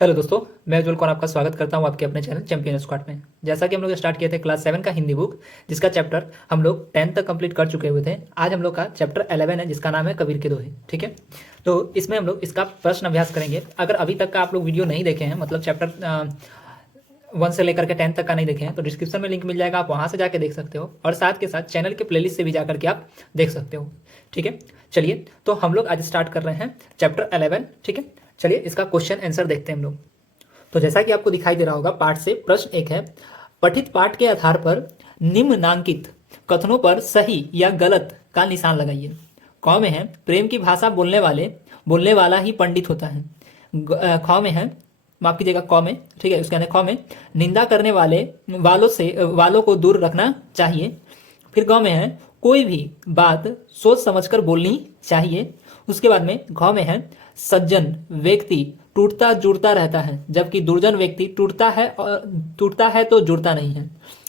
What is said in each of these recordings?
Hello दोस्तों, मैं उज्जवल कौर आपका स्वागत करता हूं आपके अपने चैनल चैंपियन स्क्वाड में। जैसा कि हम लोग स्टार्ट किए थे क्लास 7 का हिंदी बुक, जिसका चैप्टर हम लोग 10 तक कंप्लीट कर चुके हुए थे। आज हम लोग का चैप्टर 11 है, जिसका नाम है कबीर के दोहे। ठीक है, तो इसमें हम लोग इसका प्रश्न अभ्यास करेंगे। अगर अभी तक का आप लोग वीडियो नहीं देखे हैं, मतलब चैप्टर 1 से लेकर के 10 तक का नहीं देखे हैं, तो डिस्क्रिप्शन में लिंक मिल जाएगा, आप वहाँ से जाके देख सकते हो। और साथ के साथ चैनल के प्लेलिस्ट से भी जा करके आप देख सकते हो। ठीक है, चलिए तो हम लोग आज स्टार्ट कर रहे हैं चैप्टर 11। ठीक है, चलिए इसका क्वेश्चन आंसर देखते हैं हम लोग। तो जैसा कि आपको दिखाई दे रहा होगा, पाठ से प्रश्न एक है, पठित पाठ के आधार पर निम्नांकित कथनों पर सही या गलत का निशान लगाइए। क में है, प्रेम की भाषा बोलने वाला ही पंडित होता है। ख में है, माफ कीजिएगा, क में, ठीक है, उसके अंदर ख में, निंदा करने वालों को दूर रखना चाहिए। फिर ग में है, कोई भी बात सोच समझकर बोलनी चाहिए। उसके बाद में घ में है, सज्जन व्यक्ति टूटता जुड़ता रहता है, जबकि दुर्जन व्यक्ति टूटता है तो जुड़ता नहीं है।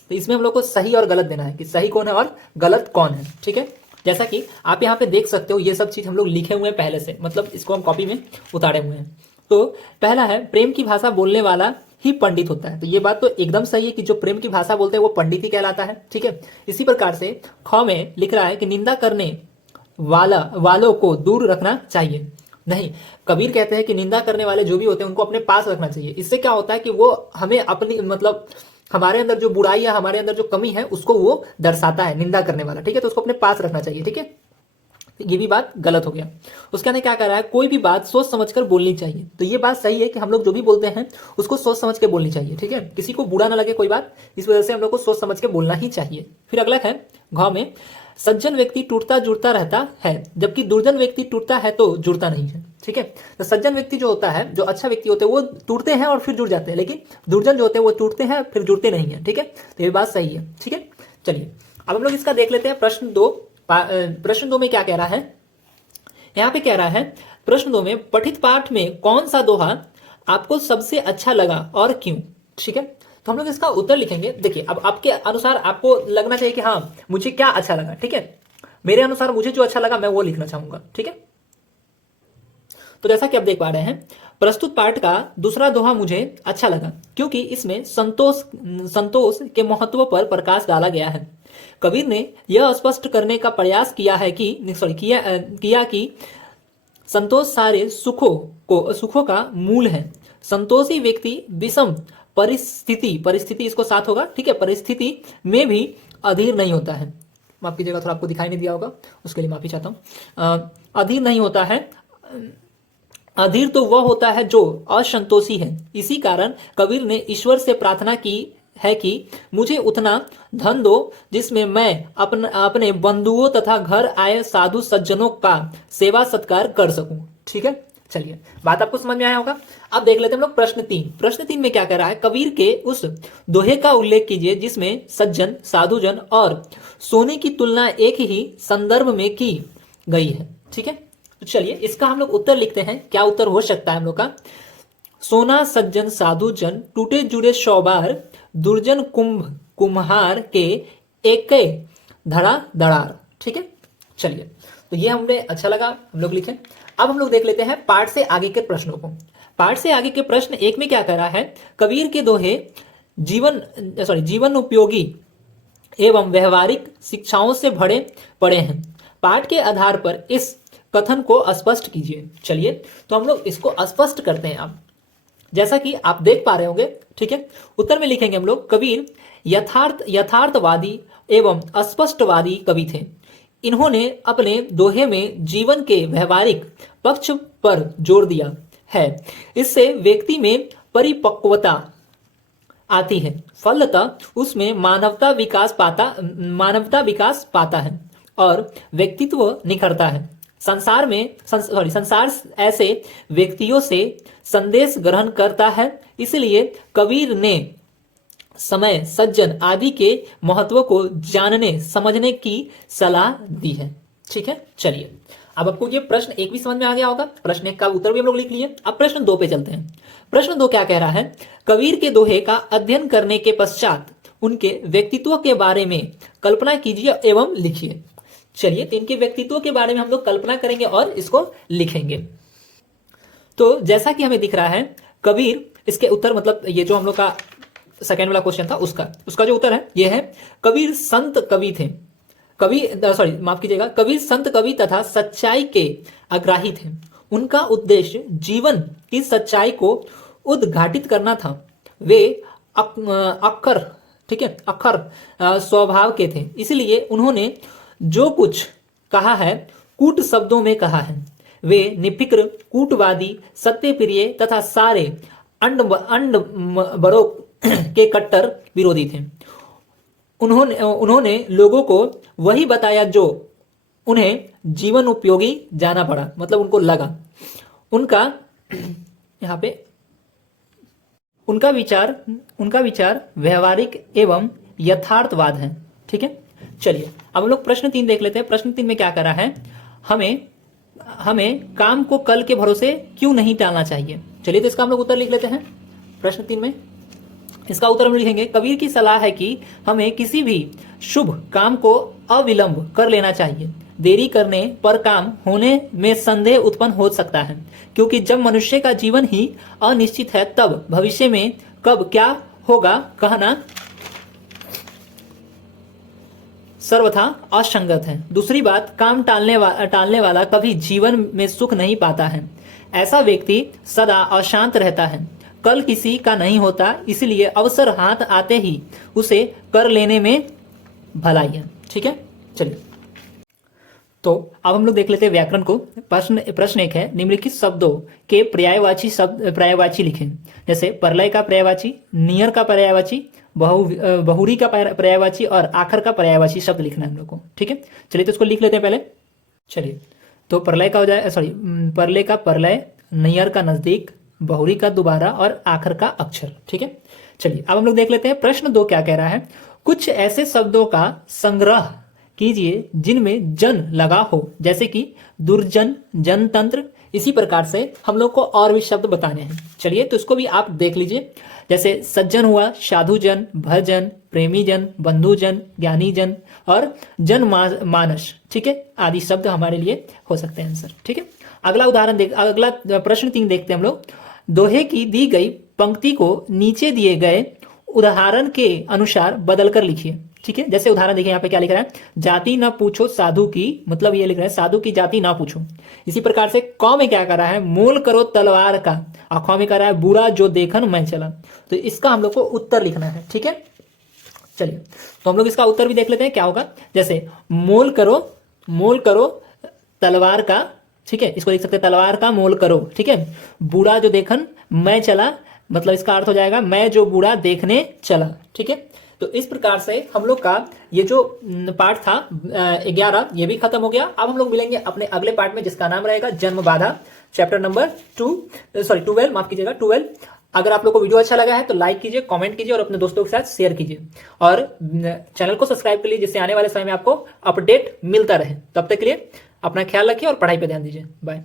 तो इसमें हम लोग को सही और गलत देना है कि सही कौन है और गलत कौन है। ठीक है, जैसा कि आप यहाँ पे देख सकते हो, ये सब चीज हम लोग लिखे हुए हैं पहले से, मतलब इसको हम कॉपी में उतारे हुए हैं। तो पहला है, प्रेम की भाषा बोलने वाला ही पंडित होता है। तो ये बात तो एकदम सही है कि जो प्रेम की भाषा बोलते हैं वो पंडित ही कहलाता है। ठीक है, इसी प्रकार से ख में लिख रहा है कि निंदा करने वालों को दूर रखना चाहिए। नहीं, कबीर कहते हैं कि निंदा करने वाले जो भी होते हैं उनको अपने पास रखना चाहिए। इससे क्या होता है कि वो हमें अपनी, मतलब हमारे अंदर जो बुराई या हमारे अंदर जो कमी है उसको वो दर्शाता है, निंदा करने वाला। ठीक है, तो उसको अपने पास रखना चाहिए। ठीक है, ये भी बात गलत हो गया। उसके अंदर क्या कर रहा है, कोई भी बात सोच समझकर बोलनी चाहिए। तो ये बात सही है कि हम लोग जो भी बोलते हैं उसको सोच समझ के बोलनी चाहिए। ठीक है, किसी को बुरा ना लगे कोई बात, इस वजह से हम लोग को सोच समझ के बोलना ही चाहिए। फिर अगला है घ में, सज्जन व्यक्ति टूटता जुड़ता रहता है, जबकि दुर्जन व्यक्ति टूटता है तो जुड़ता नहीं है। ठीक है, तो सज्जन व्यक्ति जो होता है, जो अच्छा व्यक्ति होते हैं, वो टूटते हैं और फिर जुड़ जाते हैं, लेकिन दुर्जन जो होते हैं वो टूटते हैं फिर जुड़ते नहीं है। ठीक है, तो ये बात सही है। ठीक है, चलिए अब हम लोग इसका देख लेते हैं प्रश्न 2। प्रश्न 2 में क्या कह रहा है, यहाँ पे कह रहा है, प्रश्न 2 में पठित पाठ में कौन सा दोहा आपको सबसे अच्छा लगा और क्यों। ठीक है, तो हम लोग इसका उत्तर लिखेंगे। देखिए, अब आपके अनुसार आपको लगना चाहिए कि हाँ मुझे क्या अच्छा लगा। ठीक है, मेरे अनुसार मुझे जो अच्छा लगा मैं वो लिखना चाहूंगा। ठीक है, तो जैसा कि आप देख पा रहे हैं, प्रस्तुत पाठ का दूसरा दोहा मुझे अच्छा लगा क्योंकि इसमें संतोष के महत्व पर प्रकाश डाला गया है। कबीर ने यह स्पष्ट करने का प्रयास किया है कि किया कि संतोष सारे सुखों का मूल है। संतोषी व्यक्ति विषम परिस्थिति इसको साथ होगा, ठीक है, परिस्थिति में भी अधीर नहीं होता है। माफ कीजिएगा, थोड़ा आपको दिखाई नहीं दिया होगा, उसके लिए माफी चाहता हूं। अधीर नहीं होता है, अधीर तो वह होता है जो असंतोषी है। इसी कारण कबीर ने ईश्वर से प्रार्थना की है कि मुझे उतना धन दो जिसमें मैं अपने बंधुओं तथा घर आए साधु सज्जनों का सेवा सत्कार कर सकूं। ठीक है, चलिए बात आपको समझ में आया होगा। अब देख लेते हैं हम लोग प्रश्न 3। प्रश्न 3 में क्या कह रहा है, कबीर के उस दोहे का उल्लेख कीजिए जिसमें सज्जन, साधुजन और सोने की तुलना एक ही संदर्भ में की गई है। ठीक है, तो चलिए इसका हम लोग उत्तर लिखते हैं। क्या उत्तर हो सकता है हम लोग का, सोना सज्जन साधु जन टूटे जुड़े शौबार, दुर्जन कुम्हार के एक धड़ा दरार। ठीक है, चलिए तो ये हमें अच्छा लगा, हम लोग लिखें। अब हम लोग देख लेते हैं पाठ से आगे के प्रश्नों को। पाठ से आगे के प्रश्न 1 में क्या कर रहा है, कबीर के दोहे जीवन उपयोगी एवं व्यवहारिक शिक्षाओं से भरे पड़े हैं। पाठ के आधार पर इस कथन को स्पष्ट कीजिए। चलिए तो हम लोग इसको स्पष्ट करते हैं। अब जैसा कि आप देख पा रहे होंगे, ठीक है, उत्तर में लिखेंगे हम लोग, कबीर यथार्थवादी एवं अस्पष्टवादी कवि थे। इन्होंने अपने दोहे में जीवन के व्यवहारिक पक्ष पर जोर दिया है। इससे व्यक्ति में परिपक्वता आती है, फलतः उसमें मानवता विकास पाता है और व्यक्तित्व निखरता है। संसार ऐसे व्यक्तियों से संदेश ग्रहण करता है। इसलिए कबीर ने समय, सज्जन आदि के महत्व को जानने समझने की सलाह दी है। ठीक है, चलिए अब आपको ये प्रश्न 1 भी समझ में आ गया होगा, प्रश्न 1 का उत्तर भी हम लोग लिख लिए। अब प्रश्न 2 पे चलते हैं। प्रश्न 2 क्या कह रहा है, कबीर के दोहे का अध्ययन करने के पश्चात उनके व्यक्तित्व के बारे में कल्पना कीजिए एवं लिखिए। चलिए तो इनके व्यक्तित्व के बारे में हम लोग कल्पना करेंगे और इसको लिखेंगे। तो जैसा कि हमें दिख रहा है, कबीर, इसके उत्तर मतलब ये जो हम लोग का सेकेंड वाला क्वेश्चन था उसका जो उत्तर है ये है, कबीर संत कवि थे। माफ कीजिएगा, कबीर संत कवि तथा सच्चाई के आग्राही थे। उनका उद्देश्य जीवन की सच्चाई को उद्घाटित करना था। वे अक्खर, ठीक है, अक्खर स्वभाव के थे, इसलिए उन्होंने जो कुछ कहा है कूट शब्दों में कहा है। वे निफिक्र, कूटवादी, सत्यप्रिय तथा सारे अंड बड़ों के कट्टर विरोधी थे। उन्होंने लोगों को वही बताया जो उन्हें जीवन उपयोगी जाना पड़ा, मतलब उनको लगा। उनका यहाँ पे उनका विचार व्यवहारिक एवं यथार्थवाद है। ठीक है, चलिए अब हम लोग प्रश्न 3 देख लेते हैं। प्रश्न 3 में क्या करा है, हमें काम को कल के भरोसे क्यों नहीं टालना चाहिए। चलिए तो इसका हम लोग उत्तर लिख लेते हैं। प्रश्न 3 में इसका उत्तर हम लिखेंगे, कबीर की सलाह है कि हमें किसी भी शुभ काम को अविलंब कर लेना चाहिए। देरी करने पर काम होने में संदेह उत्पन्न हो सकता है, क्योंकि जब मनुष्य का जीवन ही अनिश्चित है तब भविष्य में कब क्या होगा कहना सर्वथा असंगत है। दूसरी बात, काम टालने वाला कभी जीवन में सुख नहीं पाता है। ऐसा व्यक्ति सदा अशांत रहता है। कल किसी का नहीं होता, इसलिए अवसर हाथ आते ही उसे कर लेने में भलाई है। ठीक है, चलिए तो अब हम लोग देख लेते हैं व्याकरण को। प्रश्न 1 है, निम्नलिखित शब्दों के पर्यायवाची लिखें। जैसे प्रलय का पर्यायवाची, नियर का पर्यायवाची, बहुरी का पर्यायवाची और आखर का पर्यायवाची शब्द लिखना है हम लोग को। ठीक है, चलिए तो इसको लिख लेते हैं पहले। चलिए तो प्रलय का हो जाए, प्रलय का प्रलय, नियर का नजदीक, बहुरी का दोबारा और आखर का अक्षर। ठीक है, चलिए अब हम लोग देख लेते हैं प्रश्न 2 क्या कह रहा है। कुछ ऐसे शब्दों का संग्रह कीजिए जिनमें जन लगा हो, जैसे कि दुर्जन, जनतंत्र। इसी प्रकार से हम लोग को और भी शब्द बताने हैं। चलिए तो इसको भी आप देख लीजिए। जैसे सज्जन हुआ, साधुजन, भजन, प्रेमीजन, बंधुजन, ज्ञानीजन और जन मानस। ठीक है, आदि शब्द हमारे लिए हो सकते हैं आंसर। ठीक है, अगला प्रश्न 3 देखते हैं हम लोग। दोहे की दी गई पंक्ति को नीचे दिए गए उदाहरण के अनुसार बदलकर लिखिए। ठीक है, जैसे उदाहरण देखिए यहाँ पे क्या लिख रहा है, जाति ना पूछो साधु की, मतलब ये लिख रहा है साधु की जाति ना पूछो। इसी प्रकार से क में क्या कर रहा है, मोल करो तलवार का, और ख में कर रहा है बुरा जो देखन मैं चला। तो इसका हम लोग को उत्तर लिखना है। ठीक है, चलिए तो हम लोग इसका उत्तर भी देख लेते हैं क्या होगा। जैसे मोल करो तलवार का, ठीक है, इसको लिख सकते हैं तलवार का मोल करो। ठीक है, बुरा जो देखन मैं चला, मतलब इसका अर्थ हो जाएगा मैं जो बुरा देखने चला। ठीक है, तो इस प्रकार से हम लोग का ये जो पार्ट था 11 ये भी खत्म हो गया। अब हम लोग मिलेंगे अपने अगले पार्ट में, जिसका नाम रहेगा जन्म बाधा, चैप्टर नंबर 12, माफ कीजिएगा 12। अगर आप लोग को वीडियो अच्छा लगा है तो लाइक कीजिए, कमेंट कीजिए और अपने दोस्तों के साथ शेयर कीजिए, और चैनल को सब्सक्राइब कर लीजिए, जिससे आने वाले समय में आपको अपडेट मिलता रहे। तब तक के लिए अपना ख्याल रखिए और पढ़ाई पे ध्यान दीजिए। बाय।